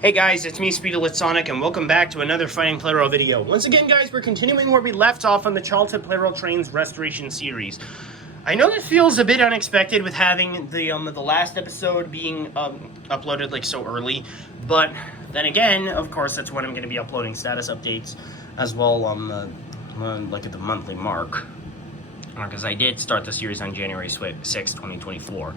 Hey guys, it's me, Speedy Sonic, and welcome back to another Fighting Plarail video. Once again, guys, we're continuing where we left off on the Childhood Plarail Trains Restoration series. I know this feels a bit unexpected with having the last episode being uploaded like so early, but then again, of course, that's when I'm going to be uploading status updates as well like at the monthly mark, because I did start the series on January 6, 2024.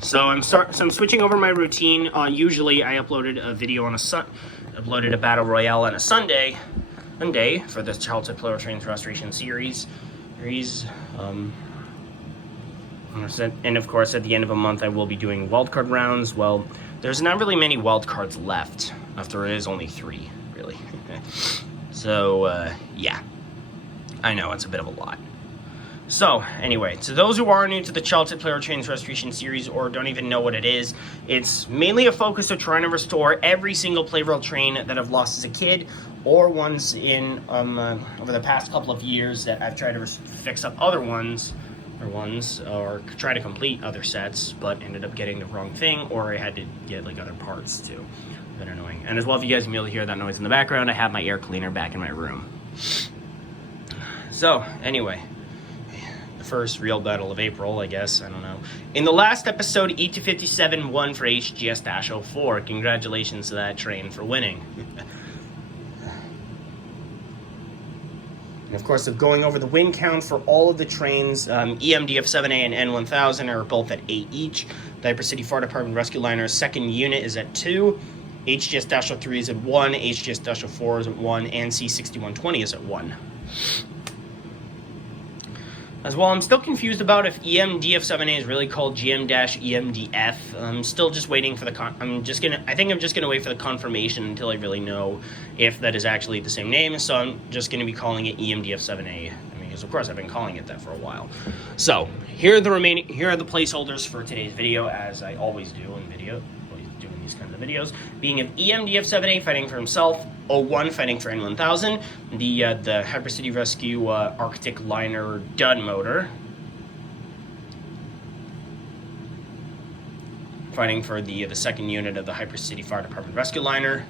So I'm switching over my routine. Usually I uploaded a video on uploaded a battle royale on a Sunday for the Childhood Plarail Trains Restoration series. And of course, at the end of a month, I will be doing wildcard rounds. Well, there's not really many wildcards left, after there is only 3, really. So, yeah. I know, it's a bit of a lot. So, anyway, to those who are new to the Childhood Plarail Trains Restoration series or don't even know what it is, it's mainly a focus of trying to restore every single Plarail train that I've lost as a kid, or ones in over the past couple of years that I've tried to fix up other ones, or try to complete other sets, but ended up getting the wrong thing, or I had to get like other parts too. A bit annoying. And as well, if you guys can be able to hear that noise in the background, I have my air cleaner back in my room. So, anyway. First real battle of April, I guess. I don't know. In the last episode, E257 won for HGS-04. Congratulations to that train for winning. And of course, going over the win count for all of the trains, EMDF-7A and N1000 are both at 8 each. The Hyper City Fire Department Rescue Liner's second unit is at 2. HGS-03 is at 1. HGS-04 is at 1. And C6120 is at 1. As well, I'm still confused about if EMDF-7A is really called GM-EMDF. I'm still just waiting for the I think I'm just gonna wait for the confirmation until I really know if that is actually the same name. So I'm just gonna be calling it EMDF-7A. I mean, because of course I've been calling it that for a while. So here are the placeholders for today's video, as I always do in doing these kinds of videos. Being of EMDF-7A fighting for himself, 01 fighting for N1000, the Hyper City Rescue Arctic Liner Dud Motor fighting for the second unit of the Hyper City Fire Department Rescue Liner.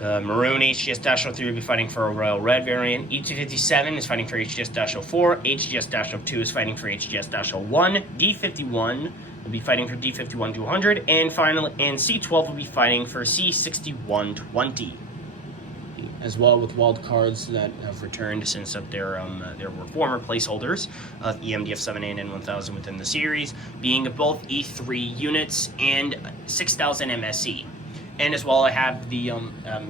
Maroon HGS-03 will be fighting for a Royal Red variant. E257 is fighting for HGS-04. HGS-02 is fighting for HGS-01. D51 will be fighting for D51-200, and C12 will be fighting for C6120. As well, with wildcards that have returned since there were former placeholders of EMDF-7A and N1000 within the series, being both E3 units and 6000 MSE. And as well, I have the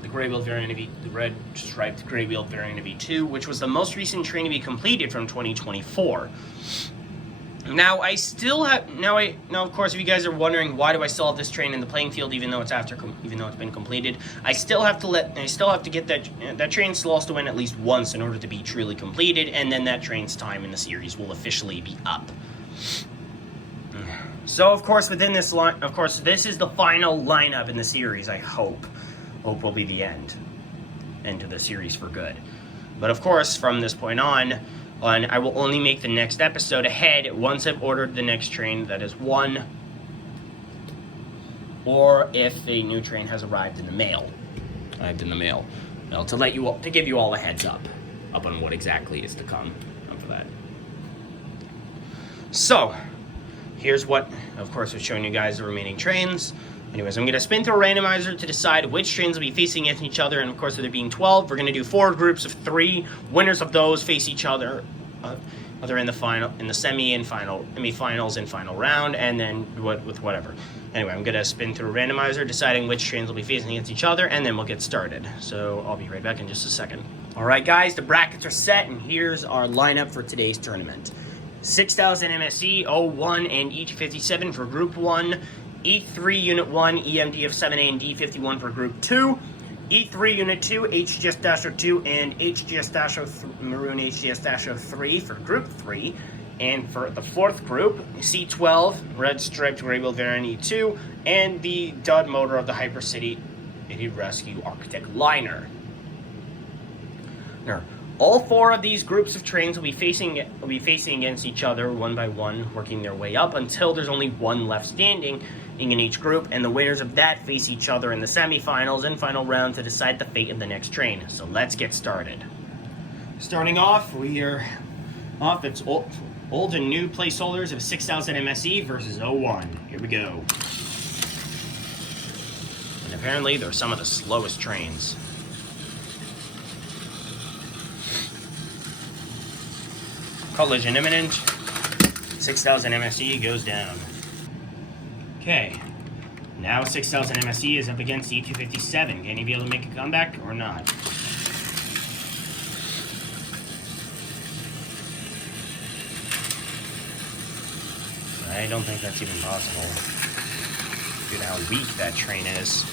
gray-wheeled variant of the red-striped gray-wheeled variant of E2, which was the most recent train to be completed from 2024. Now I still have now of course, if you guys are wondering why do I still have this train in the playing field even though it's been completed, I still have to get that train still has to win at least once in order to be truly completed, and then that train's time in the series will officially be up. So of course, within this line, of course, this is the final lineup in the series. I hope will be the end to the series for good. But of course, from this point on, I will only make the next episode ahead once I've ordered the next train that is 1, or if a new train has arrived in the mail. Well, to give you all a heads up on what exactly is to come for that. So, here's what, of course, we're showing you guys the remaining trains. Anyways, I'm going to spin through a randomizer to decide which trains will be facing against each other, and of course, with there being 12, we're going to do 4 groups of 3. Winners of those face each other, either in the semi-finals and final round, and then with whatever. Anyway, I'm going to spin through a randomizer, deciding which trains will be facing against each other, and then we'll get started. So I'll be right back in just a second. All right, guys, the brackets are set, and here's our lineup for today's tournament. 6000 MSE, 01, and E257 for Group 1. E3 Unit 1, EMDF-7A and D51 for Group 2. E3 Unit 2, HGS-02 and HGS-03, Maroon HGS-03 for Group 3. And for the 4th group, C12, Red Striped Gray-Wheel Variant E2, and the Dud Motor of the Hyper City Rescue Arctic Liner. Now, all 4 of these groups of trains will be facing against each other one by one, working their way up until there's only one left standing, in each group, and the winners of that face each other in the semifinals and final round to decide the fate of the next train. So let's get started. Starting off, we are off. It's old and new placeholders of 6,000 MSE versus 01. Here we go. And apparently they're some of the slowest trains. Collision imminent. 6,000 MSE goes down. Okay. Now 6,000 MSE is up against E257. Can he be able to make a comeback or not? I don't think that's even possible. Due to how weak that train is.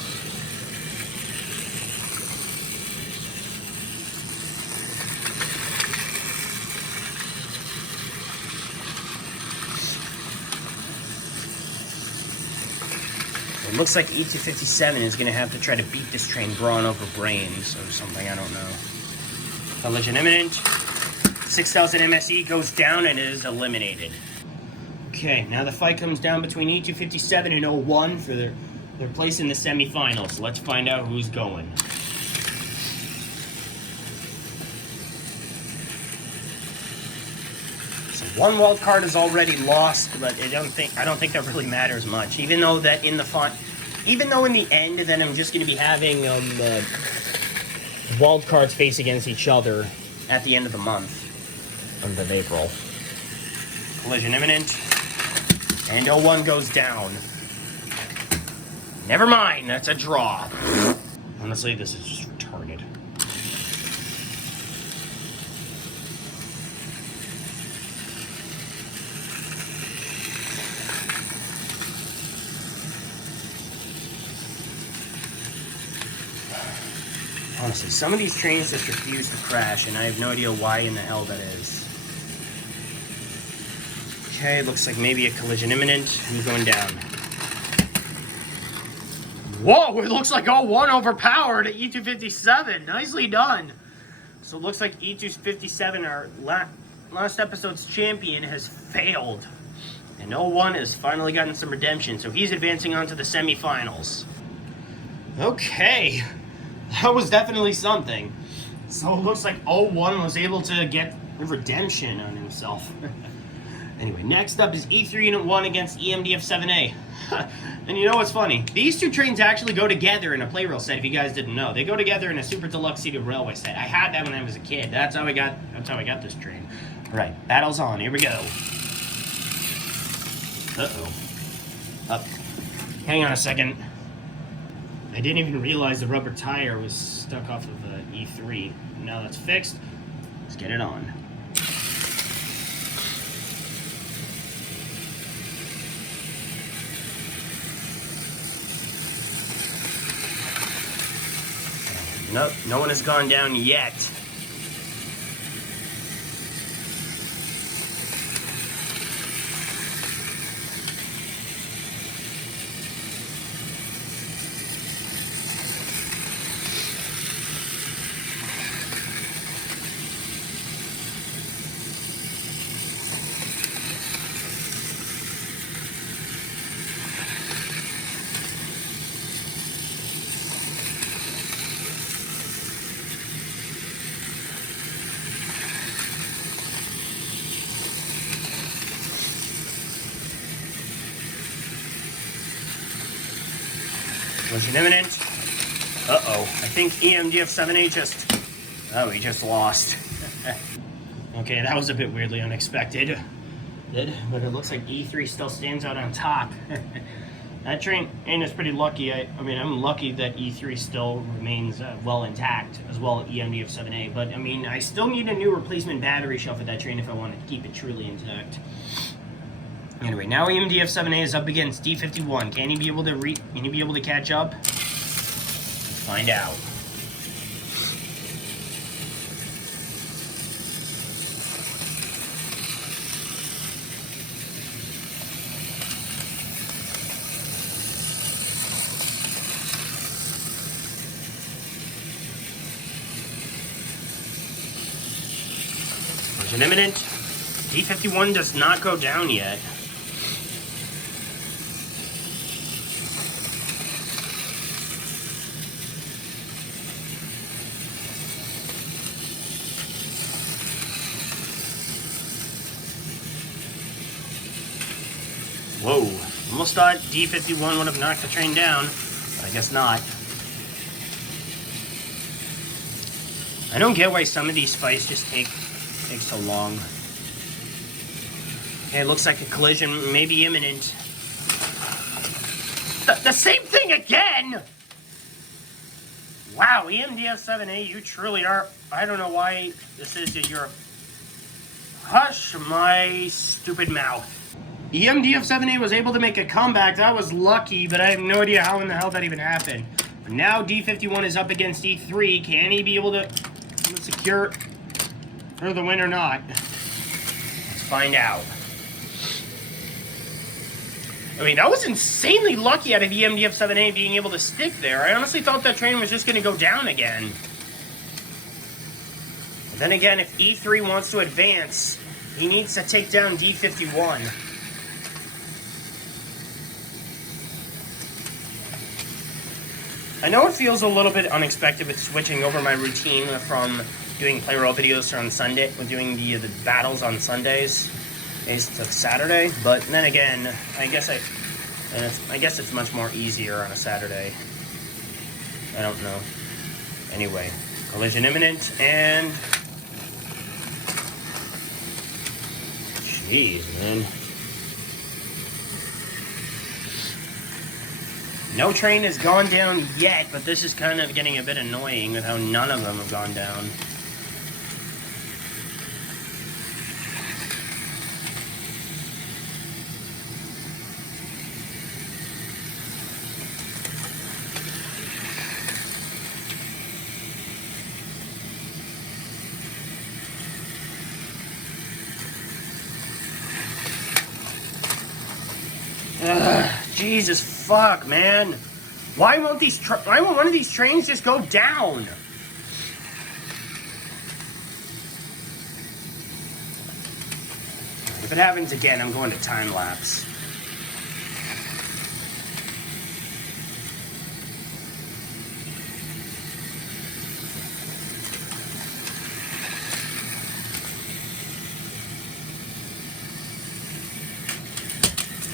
It looks like E257 is going to have to try to beat this train brawn over brains or something, I don't know. Collision imminent. 6,000 MSE goes down and is eliminated. Okay, now the fight comes down between E257 and 01 for their place in the semifinals. Let's find out who's going. So one wild card is already lost, but I don't think that really matters much. Even though in the end, then I'm just going to be having wild cards face against each other at the end of the month of April. Collision imminent. And 01 goes down. Never mind, that's a draw. Honestly, this is just retarded. Honestly, some of these trains just refuse to crash, and I have no idea why in the hell that is. Okay, looks like maybe a collision imminent. Who's going down? Whoa, it looks like 01 overpowered at E257. Nicely done. So it looks like E257, our last episode's champion, has failed. And 01 has finally gotten some redemption, so he's advancing on to the semifinals. Okay, that was definitely something. So it looks like 01 was able to get redemption on himself. Anyway, next up is E3 Unit 1 against EMDF 7A. And you know what's funny? These two trains actually go together in a Plarail set, if you guys didn't know. They go together in a Super Deluxe Seated Railway set. I had that when I was a kid. That's how I got this train. Alright, battle's on. Here we go. Uh-oh. Up. Hang on a second. I didn't even realize the rubber tire was stuck off of E3. Now that's fixed. Let's get it on. Nope, no one has gone down yet. Collision imminent. Uh-oh. I think EMDF 7A he just lost. Okay, that was a bit weirdly unexpected. But it looks like E3 still stands out on top. That train is pretty lucky. I'm lucky that E3 still remains well intact, as well as EMDF 7A. But, I still need a new replacement battery shell for that train if I want to keep it truly intact. Anyway, now EMDF 7A is up against D51. Can he be able to catch up? Find out. Collision imminent. D51 does not go down yet. Whoa. Almost thought D51 would have knocked the train down, but I guess not. I don't get why some of these fights just take so long. Okay, it looks like a collision may be imminent. The same thing again! Wow, EMDF7A, you truly are... I don't know why this is your... Hush my stupid mouth. EMDF7A was able to make a comeback. That was lucky, but I have no idea how in the hell that even happened. But now D51 is up against E3. Can he be able to secure for the win or not? Let's find out. I mean, that was insanely lucky out of EMDF7A being able to stick there. I honestly thought that train was just going to go down again. But then again, if E3 wants to advance, he needs to take down D51. I know it feels a little bit unexpected with switching over my routine from doing Plarail videos on Sunday, with doing the battles on Sundays to Saturday, but then again, I guess it's much more easier on a Saturday. I don't know. Anyway, collision imminent, and jeez, man. No train has gone down yet, but this is kind of getting a bit annoying with how none of them have gone down. Jesus fuck, man. Why won't one of these trains just go down? If it happens again, I'm going to time lapse.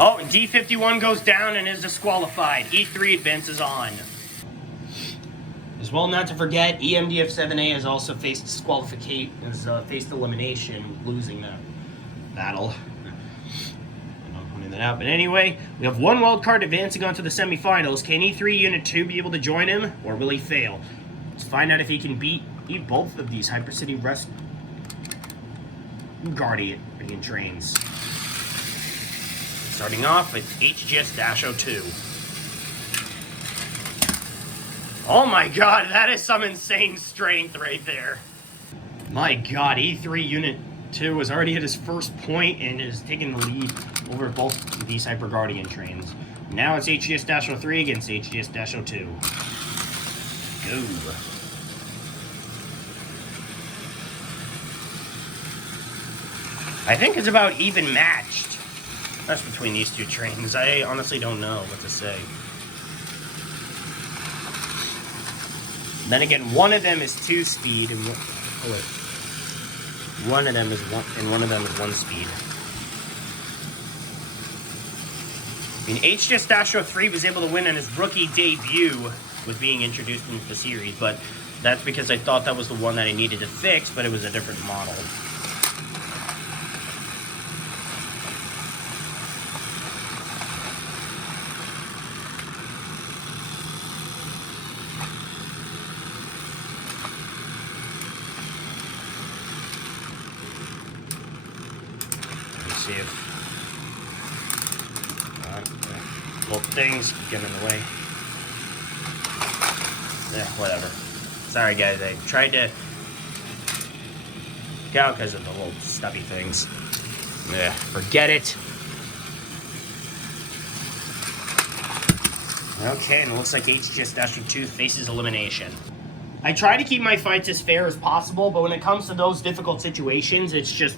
Oh, and D51 goes down and is disqualified. E3 advances on. As well, not to forget, EMDF7A has also faced disqualification, faced elimination, losing that battle. I'm not pointing that out, but anyway, we have one wild card advancing on to the semifinals. Can E3 Unit 2 be able to join him, or will he fail? Let's find out if he can beat both of these Hypercity Guardian trains. Starting off with HGS-02. Oh my god, that is some insane strength right there. My god, E3 Unit 2 has already hit his first point and is taking the lead over both of these Hyper Guardian trains. Now it's HGS-03 against HGS-02. Go. I think it's about even matched. That's between these two trains. I honestly don't know what to say. Then again, one of them is 2 speed, and one of them is 1 speed. I mean, HGS-03 was able to win on his rookie debut with being introduced into the series, but that's because I thought that was the one that I needed to fix, but it was a different model. See if little things get in the way. Yeah, whatever. Sorry guys, I tried to get out because of the little stubby things. Yeah, forget it. Okay, and it looks like HGS-2 faces elimination. I try to keep my fights as fair as possible, but when it comes to those difficult situations, it's just...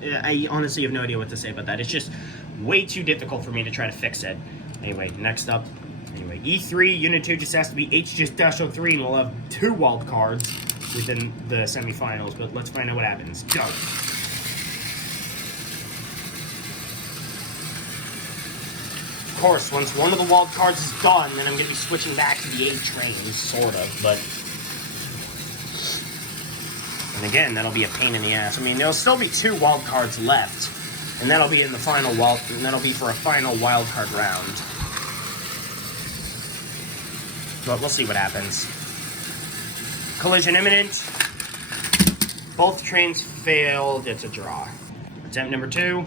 I honestly have no idea what to say about that. It's just way too difficult for me to try to fix it. Anyway, next up. Anyway, E3 Unit 2 just has to be HGS-03, and we'll have 2 wild cards within the semifinals. But let's find out what happens. Go. course, once one of the wild cards is done, then I'm going to be switching back to the 8 trains, sort of, but... And again, that'll be a pain in the ass. I mean, there'll still be 2 wild cards left, and that'll be in the final and that'll be for a final wild card round. But we'll see what happens. Collision imminent. Both trains failed. It's a draw. Attempt number 2.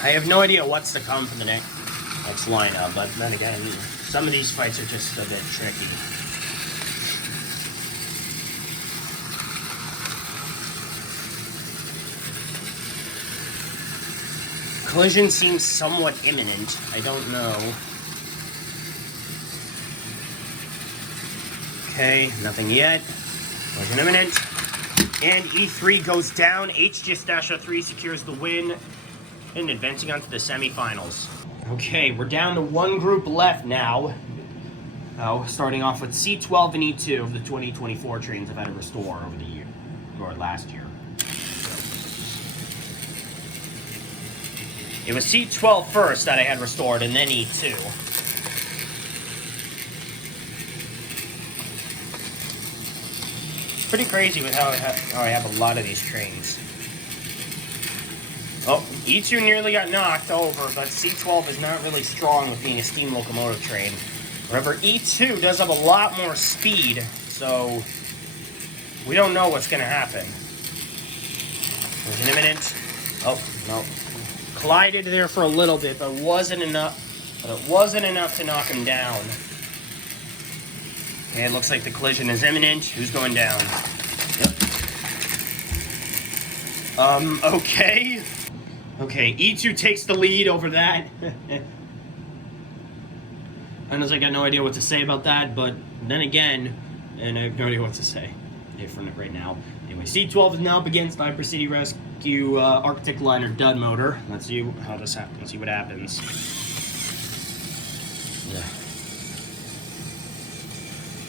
I have no idea what's to come from the next lineup, but then again, some of these fights are just a bit tricky. Collision seems somewhat imminent. I don't know. Okay, nothing yet. Collision imminent. And E3 goes down. HGS-03 secures the win and advancing on to the semifinals. Okay, we're down to 1 group left now. Starting off with C12 and E2 of the 2024 trains I've had to restore over the year, or last year. It was C12 first that I had restored, and then E2. It's pretty crazy with how I have a lot of these trains. Oh, E2 nearly got knocked over, but C12 is not really strong with being a steam locomotive train. However, E2 does have a lot more speed, so we don't know what's going to happen. There's an imminent. Oh, no. Collided there for a little bit, but it wasn't enough to knock him down. Okay, it looks like the collision is imminent. Who's going down? Yep. Okay. Okay, E2 takes the lead over that. Honestly, I got no idea what to say about that, but then again, and I have no idea what to say from it right now. Anyway, C12 is now up against Hyper City Rescue Arctic Liner Dud Motor. Let's see how this happens. Let's see what happens. Yeah.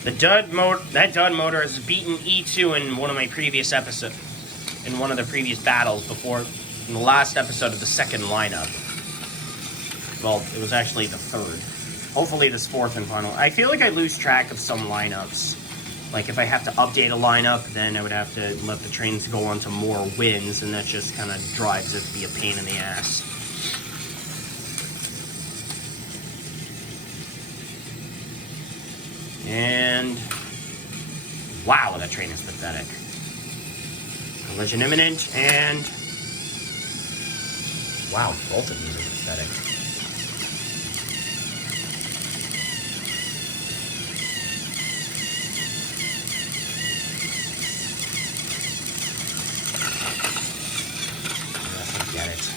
That Dud motor has beaten E2 in one of my previous episodes, in one of the previous battles before. In the last episode of the second lineup. Well, it was actually the 3rd. Hopefully this 4th and final. I feel like I lose track of some lineups. Like if I have to update a lineup, then I would have to let the trains go on to more wins, and that just kind of drives it to be a pain in the ass. And wow, that train is pathetic. Collision imminent, and wow, both of these are pathetic. Forget it.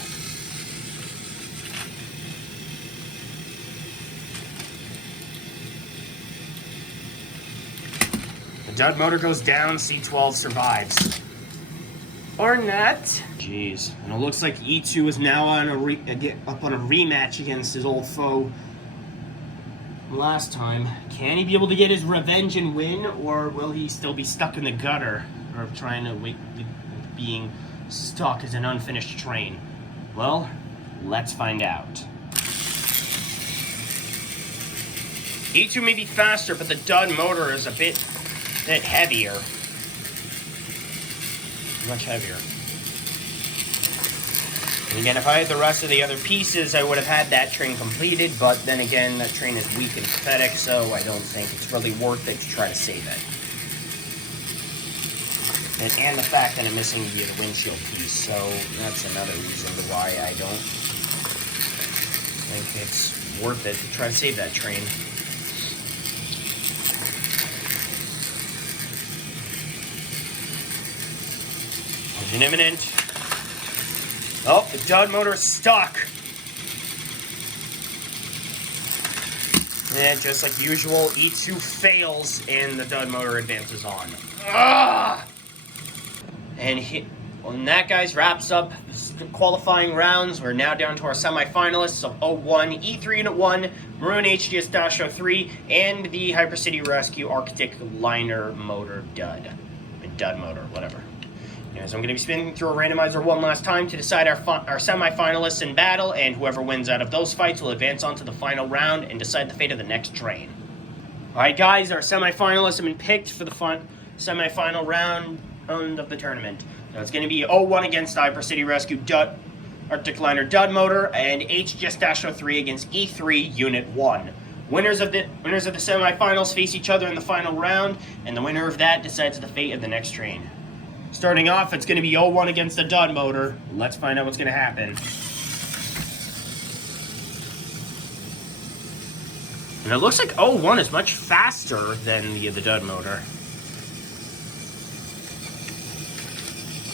The Dud motor goes down, C12 survives. Or not. Jeez. And it looks like E2 is now on up on a rematch against his old foe last time. Can he be able to get his revenge and win, or will he still be stuck in the gutter, or trying to wait, being stuck as an unfinished train? Well, let's find out. E2 may be faster, but the Dud motor is a bit heavier. Much heavier. And again, if I had the rest of the other pieces, I would have had that train completed, but then again, that train is weak and pathetic, so I don't think it's really worth it to try to save it. And the fact that I'm missing the windshield piece, so that's another reason why I don't think it's worth it to try to save that train. An imminent. Oh, the Dud motor is stuck. And just like usual, E2 fails and the Dud motor advances on. And that, guys, wraps up qualifying rounds. We're now down to our semifinalists of 01, E3 Unit 1, Maroon HGS-03, and the Hyper City Rescue Arctic Liner Motor Dud. Dud motor, whatever. Anyways, I'm going to be spinning through a randomizer one last time to decide our semifinalists in battle, and whoever wins out of those fights will advance on to the final round and decide the fate of the next train. Alright guys, our semifinalists have been picked for the semifinal round of the tournament. So it's going to be 01 against Hyper City Rescue Arctic Liner Dud Motor, and HGS-03 against E3 Unit 1. Winners of the semifinals face each other in the final round, and the winner of that decides the fate of the next train. Starting off, it's going to be 01 against the Dud Motor. Let's find out what's going to happen. And it looks like 01 is much faster than the Dud Motor.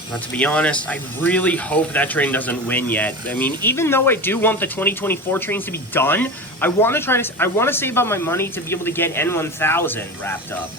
But to be honest, I really hope that train doesn't win yet. I mean, even though I do want the 2024 trains to be done, I want to save up my money to be able to get N1000 wrapped up.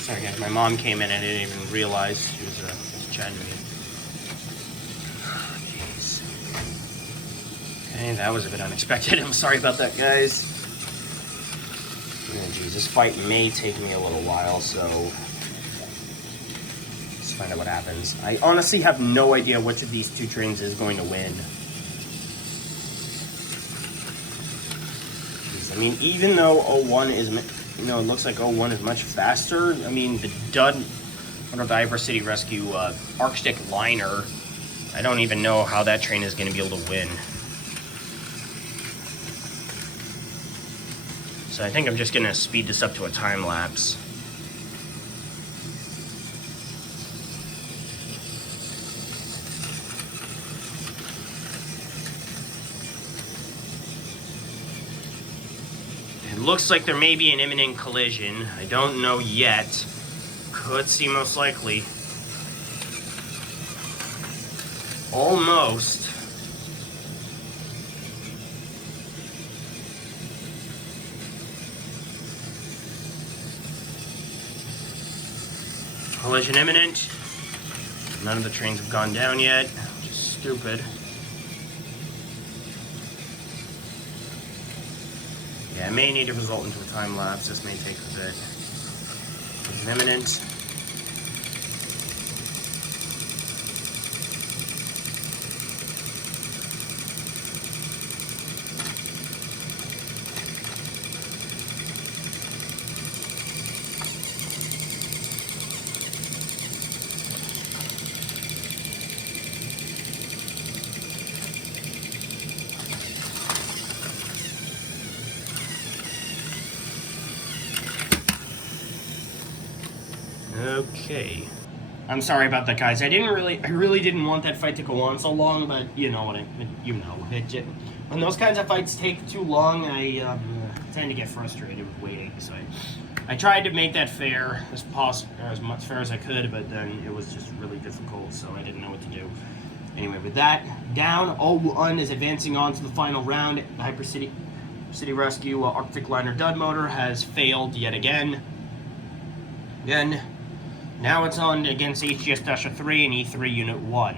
Sorry guys, my mom came in and I didn't even realize she was chatting to me. Oh, jeez. Okay, that was a bit unexpected. I'm sorry about that, guys. Oh, jeez, this fight may take me a little while, so let's find out what happens. I honestly have no idea which of these two trains is going to win. Jeez, I mean, even though 01 is... You know, it looks like 01 is much faster. I mean, the Dud, one of the Hyper City Rescue Arctic Liner, I don't even know how that train is going to be able to win. So I think I'm just going to speed this up to a time lapse. Looks like there may be an imminent collision. I don't know yet. Could see most likely. Almost. Collision imminent. None of the trains have gone down yet, which is stupid. Yeah, it may need to result into a time lapse. This may take a bit. It's imminent. Okay. I'm sorry about that, guys. I really didn't want that fight to go on so long, but you know what when those kinds of fights take too long, I tend to get frustrated with waiting. So I tried to make that fair as much fair as I could, but then it was just really difficult, so I didn't know what to do. Anyway, with that down, 01 is advancing on to the final round. The Hyper City Rescue Arctic Liner Dud Motor has failed yet again. Now it's on against HGS-03 and E3 Unit 1.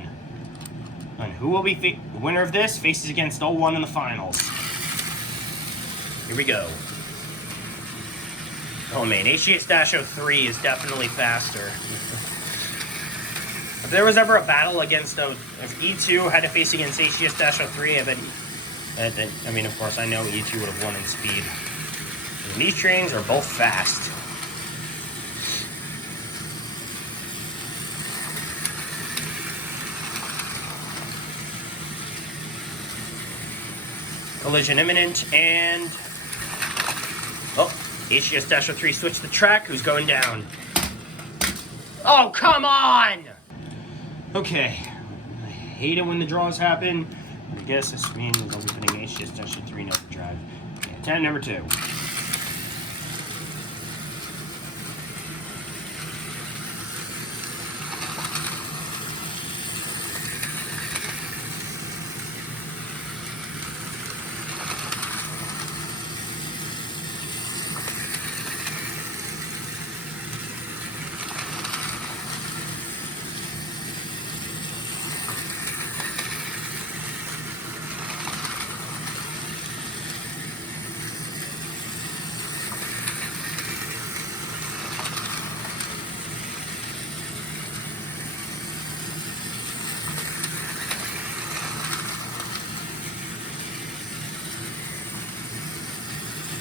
And who will be the winner of this faces against 01 in the finals. Here we go. Oh man, HGS-03 is definitely faster. If there was ever a battle against if E2 had to face against HGS-03, I mean, of course, I know E2 would have won in speed. And these trains are both fast. Collision imminent, and oh, HGS-03 switched the track. Who's going down? Oh, come on! Okay, I hate it when the draws happen. I guess this means I'll be putting H-3 no drive. Okay, attempt number 2.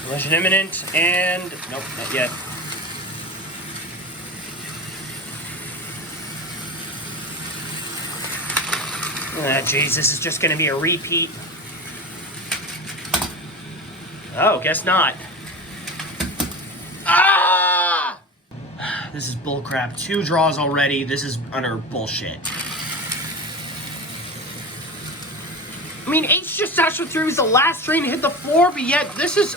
Collision imminent, and nope, not yet. Ah, jeez, this is just going to be a repeat. Oh, guess not. Ah! This is bullcrap. 2 draws already. This is utter bullshit. I mean, H-3 was the last train to hit the floor, but yet this is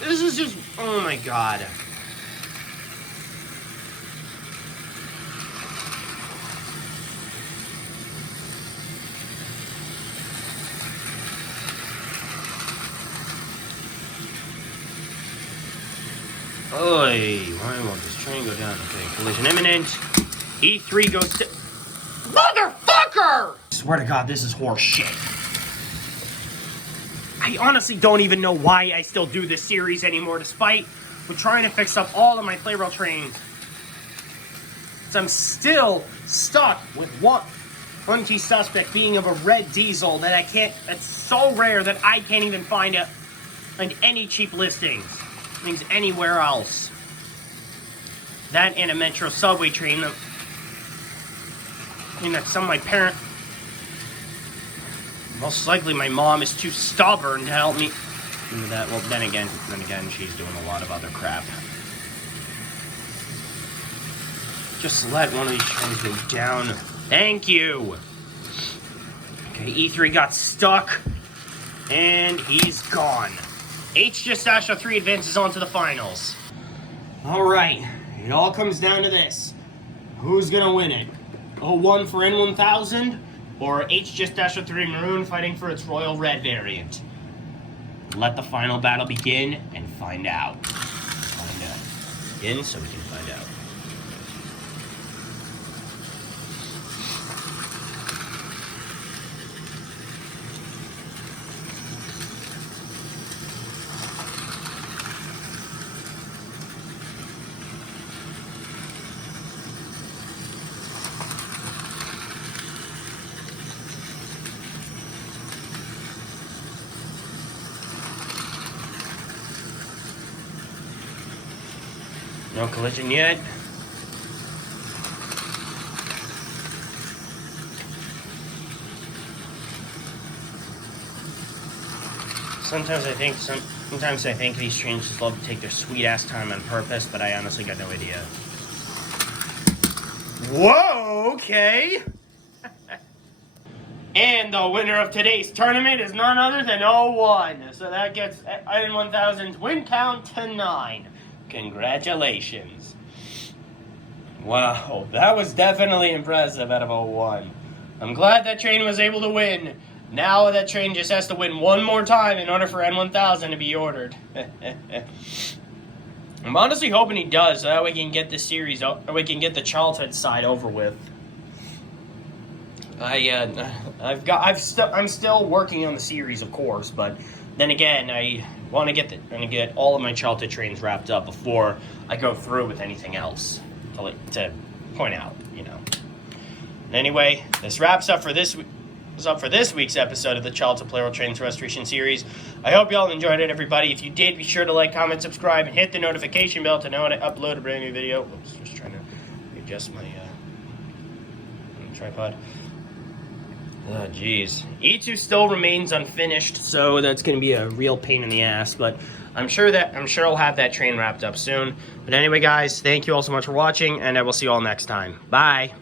this is just, oh my god. Oy, why won't this train go down? Okay, collision imminent. E3 goes to... Motherfucker! I swear to god, this is horse shit. I honestly don't even know why I still do this series anymore, despite with trying to fix up all of my Plarail trains. So I'm still stuck with one key suspect being of a red diesel that I can't, that's so rare that I can't even find any cheap listings. Things anywhere else. That and a Metro subway train. I mean, that's some of my parents. Most likely my mom is too stubborn to help me do that. Well, then again, she's doing a lot of other crap. Just let one of these trains go down. Thank you. Okay, E3 got stuck. And he's gone. H-3 advances on to the finals. Alright, it all comes down to this. Who's gonna win it? 01 for N1000? Or H-3 Maroon fighting for its Royal Red variant? Let the final battle begin and find out. Begin so we can find out. No collision yet. Sometimes I think these trains just love to take their sweet ass time on purpose, but I honestly got no idea. Whoa, okay. And the winner of today's tournament is none other than 01. So that gets N1000's win count to 9. Congratulations. Wow, that was definitely impressive out of 01. I'm glad that train was able to win. Now that train just has to win one more time in order for N1000 to be ordered. I'm honestly hoping he does, so that we can get this series, we can get the childhood side over with. I'm still working on the series, of course, but then again, I want to get all of my childhood trains wrapped up before I go through with anything else to point out, you know. Anyway, this wraps up for this week's episode of the Childhood Plarail Trains Restoration series. I hope y'all enjoyed it, everybody. If you did, be sure to like, comment, subscribe, and hit the notification bell to know when I upload a brand new video. Oops, just trying to adjust my tripod. Oh, jeez. E2 still remains unfinished, so that's going to be a real pain in the ass, but I'm sure I'll have that train wrapped up soon. But anyway, guys, thank you all so much for watching, and I will see you all next time. Bye!